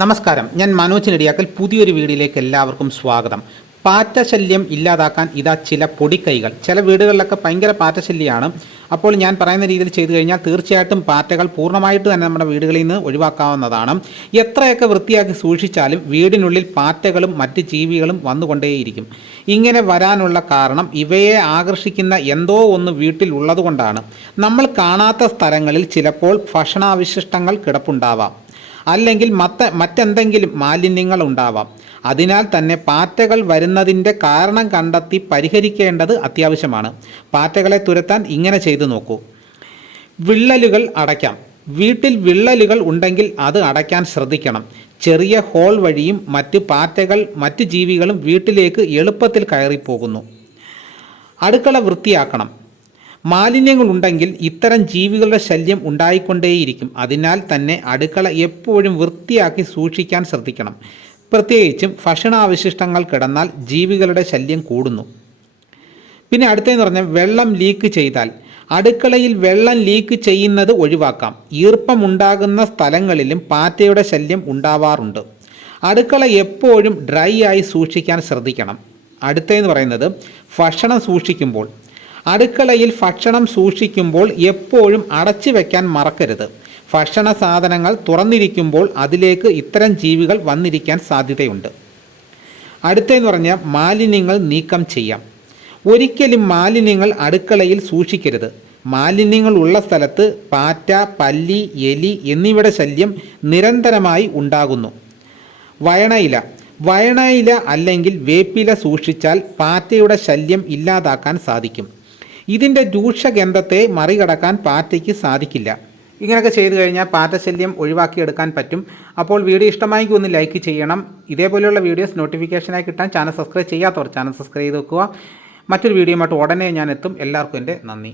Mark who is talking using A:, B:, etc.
A: നമസ്കാരം. ഞാൻ മനോജ് നെടിയാക്കൽ. പുതിയൊരു വീഡിയോയിലേക്ക് എല്ലാവർക്കും സ്വാഗതം. പാറ്റ ശല്യം ഇല്ലാതാക്കാൻ ഇതാ ചില പൊടിക്കൈകൾ. ചില വീടുകളിലൊക്കെ ഭയങ്കര പാറ്റ ശല്യമാണ് അപ്പോൾ ഞാൻ പറയുന്ന രീതിയിൽ ചെയ്തു കഴിഞ്ഞാൽ തീർച്ചയായിട്ടും പാറ്റകൾ പൂർണമായിട്ട് തന്നെ നമ്മുടെ വീടുകളിൽ നിന്ന് ഒഴിവാക്കാവുന്നതാണ്. എത്രയൊക്കെ വൃത്തിയാക്കി സൂക്ഷിച്ചാലും വീടിനുള്ളിൽ പാറ്റകളും മറ്റ് ജീവികളും വന്നുകൊണ്ടേയിരിക്കും. ഇങ്ങനെ വരാനുള്ള കാരണം ഇവയെ ആകർഷിക്കുന്ന എന്തോ ഒന്ന് വീട്ടിൽ ഉള്ളതുകൊണ്ടാണ്. നമ്മൾ കാണാത്ത സ്ഥലങ്ങളിൽ ചിലപ്പോൾ ഭക്ഷണാവശിഷ്ടങ്ങൾ കിടപ്പുണ്ടാവാം. അല്ലെങ്കിൽ മത്ത മറ്റെന്തെങ്കിലും മാലിന്യങ്ങൾ ഉണ്ടാവാം. അതിനാൽ തന്നെ പാറ്റകൾ വരുന്നതിന്റെ കാരണം കണ്ടെത്തി പരിഹരിക്കേണ്ടത് അത്യാവശ്യമാണ്. പാറ്റകളെ തുരത്താൻ ഇങ്ങനെ ചെയ്തു നോക്കൂ. വിള്ളലുകൾ അടയ്ക്കാം. വീട്ടിൽ വിള്ളലുകൾ ഉണ്ടെങ്കിൽ അത് അടയ്ക്കാൻ ശ്രദ്ധിക്കണം. ചെറിയ ഹോൾ വഴിയും മറ്റ് പാറ്റകൾ മറ്റ് ജീവികളും വീട്ടിലേക്ക് എളുപ്പത്തിൽ കയറിപ്പോകുന്നു. അടുക്കള വൃത്തിയാക്കണം. മാലിന്യങ്ങൾ ഉണ്ടെങ്കിൽ ഇത്തരം ജീവികളുടെ ശല്യം ഉണ്ടായിക്കൊണ്ടേയിരിക്കും. അതിനാൽ തന്നെ അടുക്കള എപ്പോഴും വൃത്തിയാക്കി സൂക്ഷിക്കാൻ ശ്രദ്ധിക്കണം. പ്രത്യേകിച്ചും ഭക്ഷണാവശിഷ്ടങ്ങൾ കിടന്നാൽ ജീവികളുടെ ശല്യം കൂടുന്നു. പിന്നെ അടുത്തതെന്ന് പറഞ്ഞാൽ വെള്ളം ലീക്ക് ചെയ്താൽ അടുക്കളയിൽ വെള്ളം ലീക്ക് ചെയ്യുന്നത് ഒഴിവാക്കാം. ഈർപ്പമുണ്ടാകുന്ന സ്ഥലങ്ങളിലും പാറ്റയുടെ ശല്യം ഉണ്ടാവാറുണ്ട്. അടുക്കള എപ്പോഴും ഡ്രൈ ആയി സൂക്ഷിക്കാൻ ശ്രദ്ധിക്കണം. അടുത്തതെന്ന് പറയുന്നത് ഭക്ഷണം സൂക്ഷിക്കുമ്പോൾ അടുക്കളയിൽ ഭക്ഷണം സൂക്ഷിക്കുമ്പോൾ എപ്പോഴും അടച്ചു വയ്ക്കാൻ മറക്കരുത്. ഭക്ഷണ സാധനങ്ങൾ തുറന്നിരിക്കുമ്പോൾ അതിലേക്ക് ഇത്തരം ജീവികൾ വന്നിരിക്കാൻ സാധ്യതയുണ്ട്. അടുത്തെന്ന് പറഞ്ഞാൽ മാലിന്യങ്ങൾ നീക്കം ചെയ്യാം. ഒരിക്കലും മാലിന്യങ്ങൾ അടുക്കളയിൽ സൂക്ഷിക്കരുത്. മാലിന്യങ്ങൾ ഉള്ള സ്ഥലത്ത് പാറ്റ പല്ലി എലി എന്നിവയുടെ ശല്യം നിരന്തരമായി ഉണ്ടാകുന്നു. വയണയില. വയണയില അല്ലെങ്കിൽ വേപ്പില സൂക്ഷിച്ചാൽ പാറ്റയുടെ ശല്യം ഇല്ലാതാക്കാൻ സാധിക്കും. ഇതിന്റെ രൂക്ഷഗന്ധത്തെ മറികടക്കാൻ പാറ്റയ്ക്ക് സാധിക്കില്ല. ഇങ്ങനെയൊക്കെ ചെയ്തു കഴിഞ്ഞാൽ പാറ്റ ശല്യം ഒഴിവാക്കിയെടുക്കാൻ പറ്റും. അപ്പോൾ വീഡിയോ ഇഷ്ടമായെങ്കിൽ ഒന്ന് ലൈക്ക് ചെയ്യണം. ഇതേപോലെയുള്ള വീഡിയോസ് നോട്ടിഫിക്കേഷനായി കിട്ടാൻ ചാനൽ സബ്സ്ക്രൈബ് ചെയ്യാത്തവർ ചാനൽ സബ്സ്ക്രൈബ് ചെയ്ത് വെക്കുക. മറ്റൊരു വീഡിയോയുമായിട്ട് ഉടനെ ഞാൻ എത്തും. എല്ലാവർക്കും എന്റെ നന്ദി.